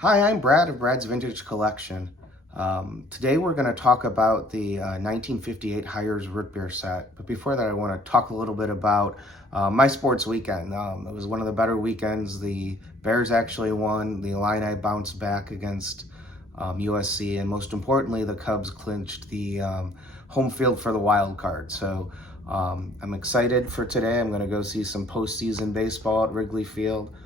Hi, I'm Brad of Brad's Vintage Collection. Today we're going to talk about the 1958 Hires root beer set. But before that, I want to talk a little bit about my sports weekend. It was one of the better weekends. The Bears actually won. The Illini bounced back against USC. And most importantly, the Cubs clinched the home field for the wild card. So I'm excited for today. I'm going to go see some postseason baseball at Wrigley Field.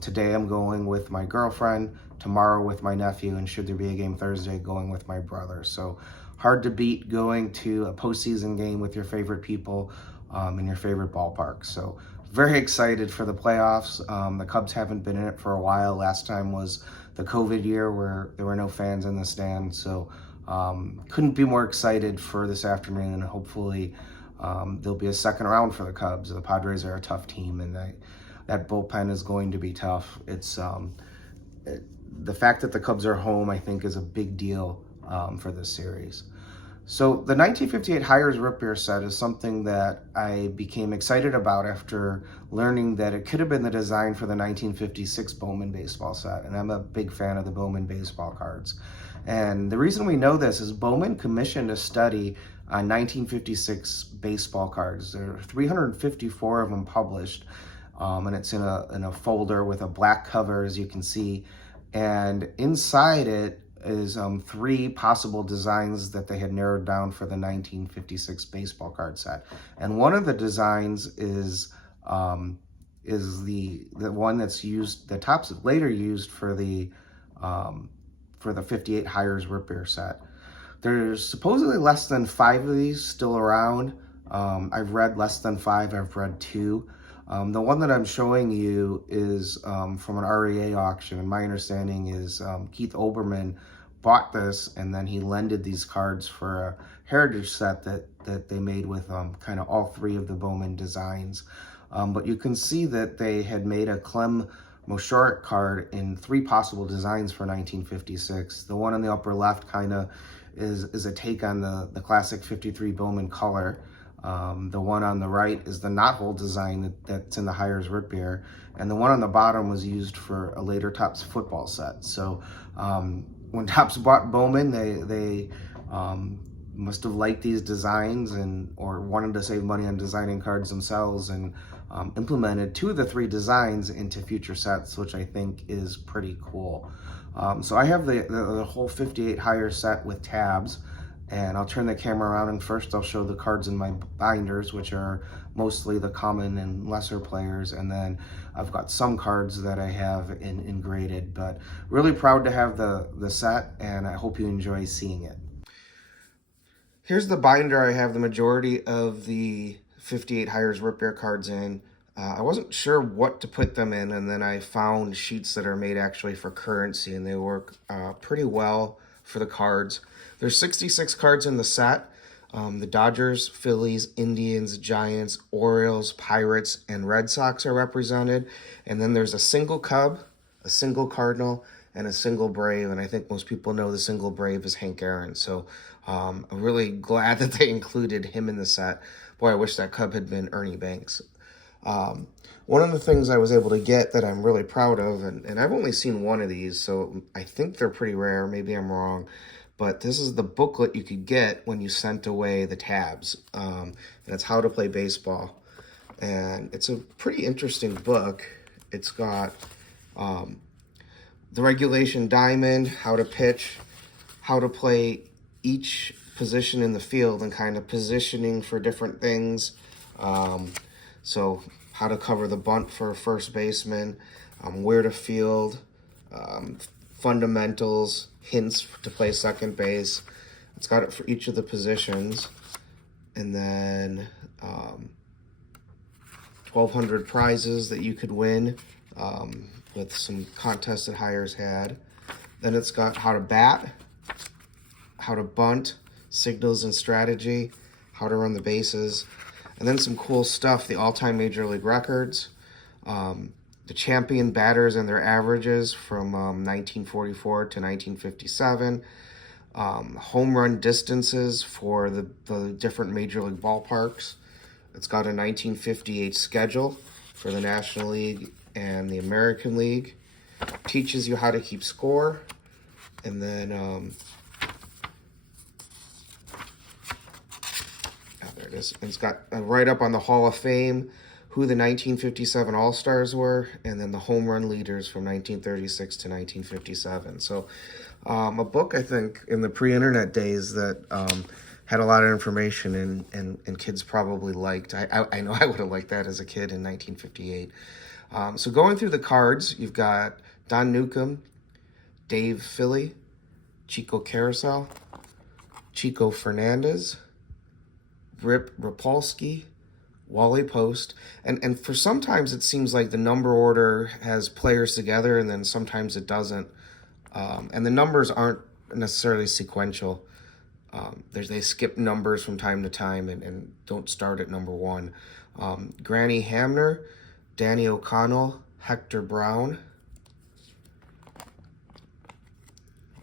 Today I'm going with my girlfriend, tomorrow with my nephew, and should there be a game Thursday, going with my brother. So hard to beat going to a postseason game with your favorite people in your favorite ballpark. So very excited for the playoffs. The Cubs haven't been in it for a while. Last time was the COVID year where there were no fans in the stands. So couldn't be more excited for this afternoon, and hopefully there'll be a second round for the Cubs. The Padres are a tough team, and that bullpen is going to be tough. The fact that the Cubs are home, I think, is a big deal for this series. So the 1958 Hires root beer set is something that I became excited about after learning that it could have been the design for the 1956 Bowman baseball set. And I'm a big fan of the Bowman baseball cards. And the reason we know this is Bowman commissioned a study on 1956 baseball cards. There are 354 of them published. And it's in a folder with a black cover, as you can see. And inside it is three possible designs that they had narrowed down for the 1956 baseball card set. And one of the designs is the one that's used, the top's later used for the 58 Hires root beer set. There's supposedly less than 5 of these still around. I've read less than 5, I've read 2. The one that I'm showing you is from an REA auction, and my understanding is Keith Olbermann bought this, and then he lended these cards for a heritage set that they made with kind of all 3 of the Bowman designs. But you can see that they had made a Clem Moshorek card in 3 possible designs for 1956. The one in the upper left kind of is a take on the classic 53 Bowman color. The one on the right is the knothole design that's in the Hires root beer, and the one on the bottom was used for a later Topps football set. So when Topps bought Bowman, they must have liked these designs or wanted to save money on designing cards themselves, and implemented 2 of the 3 designs into future sets, which I think is pretty cool. So I have the whole 58 Hires set with tabs. And I'll turn the camera around, and first I'll show the cards in my binders, which are mostly the common and lesser players. And then I've got some cards that I have in graded, but really proud to have the set, and I hope you enjoy seeing it. Here's the binder I have the majority of the 58 Hires root beer cards in. I wasn't sure what to put them in, and then I found sheets that are made actually for currency, and they work pretty well for the cards. There's 66 cards in the set. The Dodgers, Phillies, Indians, Giants, Orioles, Pirates, and Red Sox are represented. And then there's a single Cub, a single Cardinal, and a single Brave. And I think most people know the single Brave is Hank Aaron. So I'm really glad that they included him in the set. Boy, I wish that Cub had been Ernie Banks. One of the things I was able to get that I'm really proud of, and I've only seen one of these, so I think they're pretty rare. Maybe I'm wrong. But this is the booklet you could get when you sent away the tabs. And it's How to Play Baseball. And it's a pretty interesting book. It's got the regulation diamond, how to pitch, how to play each position in the field, and kind of positioning for different things. So how to cover the bunt for a first baseman, where to field, fundamentals, hints to play second base. It's got it for each of the positions. And then 1,200 prizes that you could win with some contests that Hires had. Then it's got how to bat, how to bunt, signals and strategy, how to run the bases. And then some cool stuff, the all-time Major League records, the champion batters and their averages from 1944 to 1957, home run distances for the different Major League ballparks. It's got a 1958 schedule for the National League and the American League. Teaches you how to keep score. And then, there it is. And it's got a write-up on the Hall of Fame, who the 1957 All-Stars were, and then the home run leaders from 1936 to 1957. So a book, I think, in the pre-internet days that had a lot of information and kids probably liked. I know I would have liked that as a kid in 1958. So going through the cards, you've got Don Newcomb, Dave Philly, Chico Carousel, Chico Fernandez, Rip Rapolsky, Wally Post, and for sometimes it seems like the number order has players together and then sometimes it doesn't. And the numbers aren't necessarily sequential. They skip numbers from time to time and don't start at number one. Granny Hamner, Danny O'Connell, Hector Brown,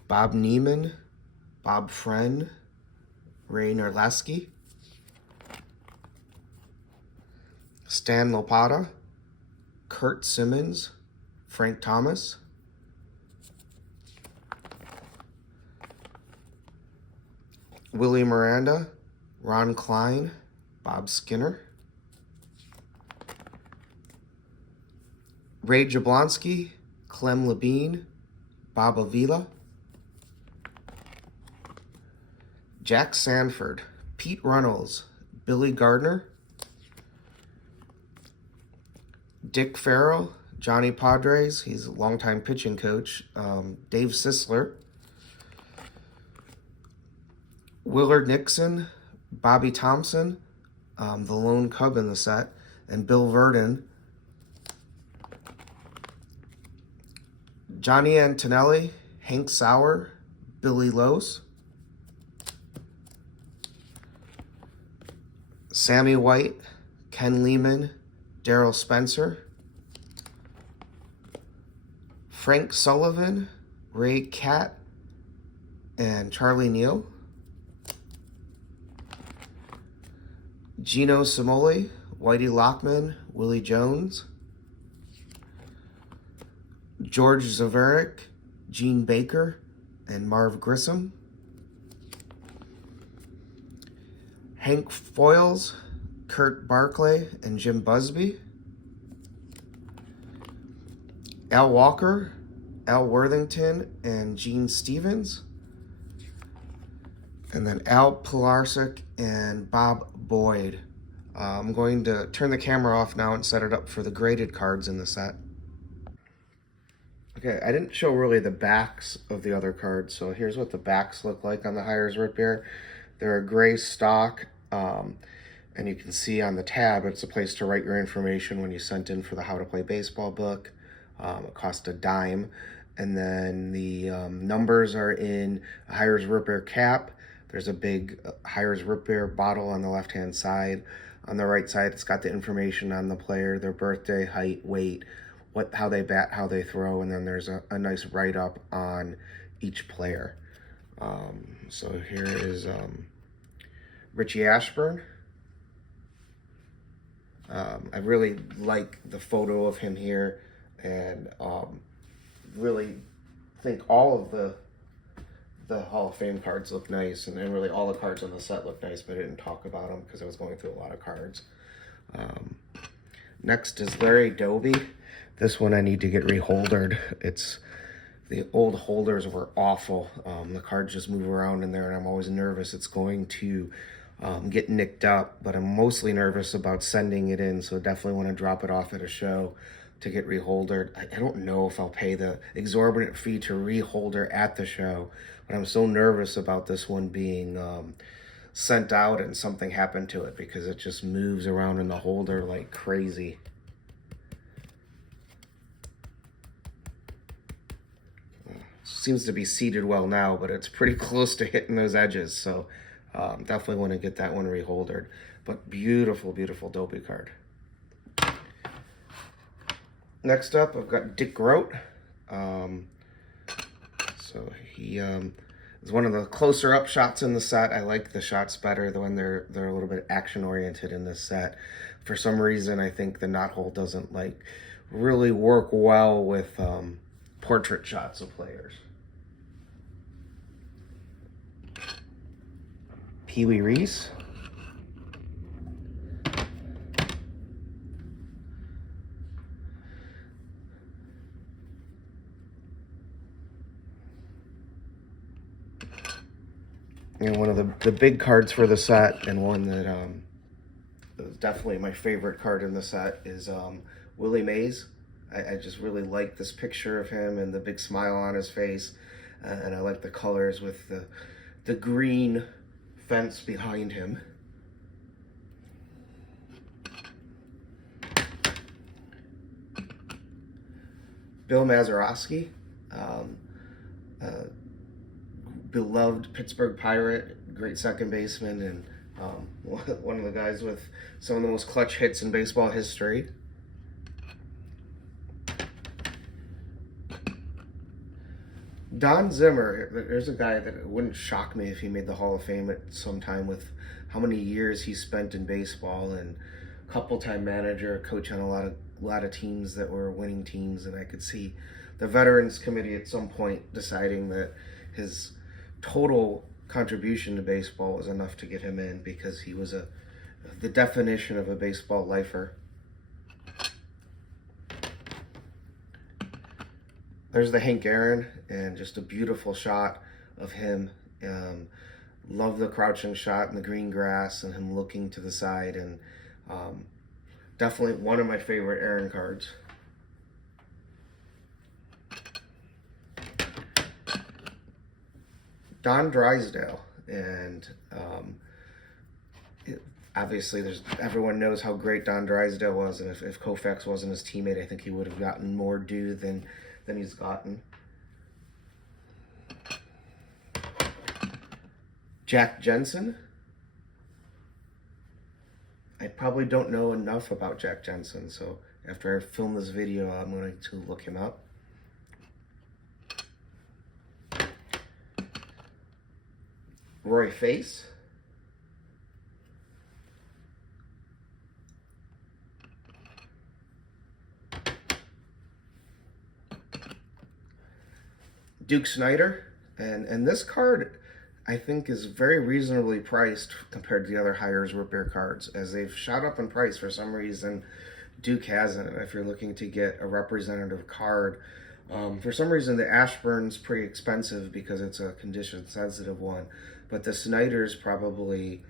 Bob Neiman, Bob Friend, Ray Nerleski, Stan Lopata, Kurt Simmons, Frank Thomas, Willie Miranda, Ron Klein, Bob Skinner, Ray Jablonski, Clem Labine, Bob Avila, Jack Sanford, Pete Runnels, Billy Gardner, Dick Farrell, Johnny Padres, he's a longtime pitching coach, Dave Sisler, Willard Nixon, Bobby Thompson, the lone Cub in the set, and Bill Verdon, Johnny Antonelli, Hank Sauer, Billy Lose, Sammy White, Ken Lehman, Darrell Spencer, Frank Sullivan, Ray Catt, and Charlie Neal, Gino Simoli, Whitey Lockman, Willie Jones, George Zaverick, Gene Baker, and Marv Grissom, Hank Foyles, Kurt Barclay, and Jim Busby, Al Walker, Al Worthington, and Gene Stevens, and then Al Pilarczyk and Bob Boyd. I'm going to turn the camera off now and set it up for the graded cards in the set. Okay, I didn't show really the backs of the other cards, so here's what the backs look like on the Hires Root Beer. They're a gray stock, and you can see on the tab, it's a place to write your information when you sent in for the How to Play Baseball book. It cost a dime. And then the numbers are in a Hires Root Beer cap. There's a big Hires Root Beer bottle on the left-hand side. On the right side, it's got the information on the player, their birthday, height, weight, how they bat, how they throw, and then there's a nice write-up on each player. So here is Richie Ashburn. I really like the photo of him here, and really think all of the Hall of Fame cards look nice, and then really all the cards on the set look nice, but I didn't talk about them because I was going through a lot of cards. Next is Larry Doby. This one I need to get reholdered. The old holders were awful. The cards just move around in there, and I'm always nervous it's going to get nicked up, but I'm mostly nervous about sending it in, so definitely want to drop it off at a show to get reholdered. I don't know if I'll pay the exorbitant fee to reholder at the show, but I'm so nervous about this one being sent out and something happened to it because it just moves around in the holder like crazy. Seems to be seated well now, but it's pretty close to hitting those edges, so definitely want to get that one reholdered. But beautiful, beautiful Doby card. Next up, I've got Dick Groat. So he is one of the closer up shots in the set. I like the shots better when they're a little bit action oriented in this set. For some reason, I think the knot hole doesn't really work well with portrait shots of players. Pee Wee Reese. And one of the big cards for the set, and one that is definitely my favorite card in the set, is Willie Mays. I just really like this picture of him and the big smile on his face, and I like the colors with the green fence behind him. Bill Mazeroski, beloved Pittsburgh Pirate, great second baseman, and one of the guys with some of the most clutch hits in baseball history. Don Zimmer, there's a guy that it wouldn't shock me if he made the Hall of Fame at some time, with how many years he spent in baseball, and couple-time manager, coach on a lot of teams that were winning teams, and I could see the Veterans Committee at some point deciding that his total contribution to baseball was enough to get him in, because he was the definition of a baseball lifer. There's the Hank Aaron, and just a beautiful shot of him. Love the crouching shot in the green grass and him looking to the side, and definitely one of my favorite Aaron cards. Don Drysdale, and obviously everyone knows how great Don Drysdale was, and if Koufax wasn't his teammate, I think he would have gotten more due than he's gotten. Jack Jensen. I probably don't know enough about Jack Jensen, so after I film this video, I'm going to look him up. Roy Face. Duke Snider, and this card I think is very reasonably priced compared to the other Hires root beer cards, as they've shot up in price for some reason. Duke hasn't, and if you're looking to get a representative card, for some reason the Ashburn's pretty expensive because it's a condition sensitive one, but the Snider's probably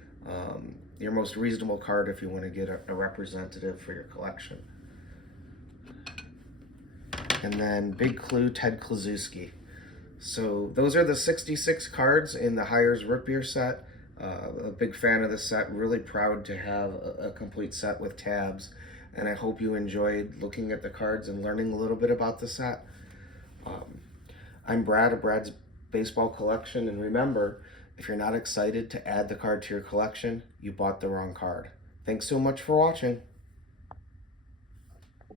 your most reasonable card if you want to get a representative for your collection. And then Big Clue, Ted Kluszewski. So those are the 66 cards in the Hires root beer set. A big fan of the set, really proud to have a complete set with tabs, and I hope you enjoyed looking at the cards and learning a little bit about the set. I'm Brad of Brad's Baseball Collection, and remember, if you're not excited to add the card to your collection, you bought the wrong card. Thanks so much for watching.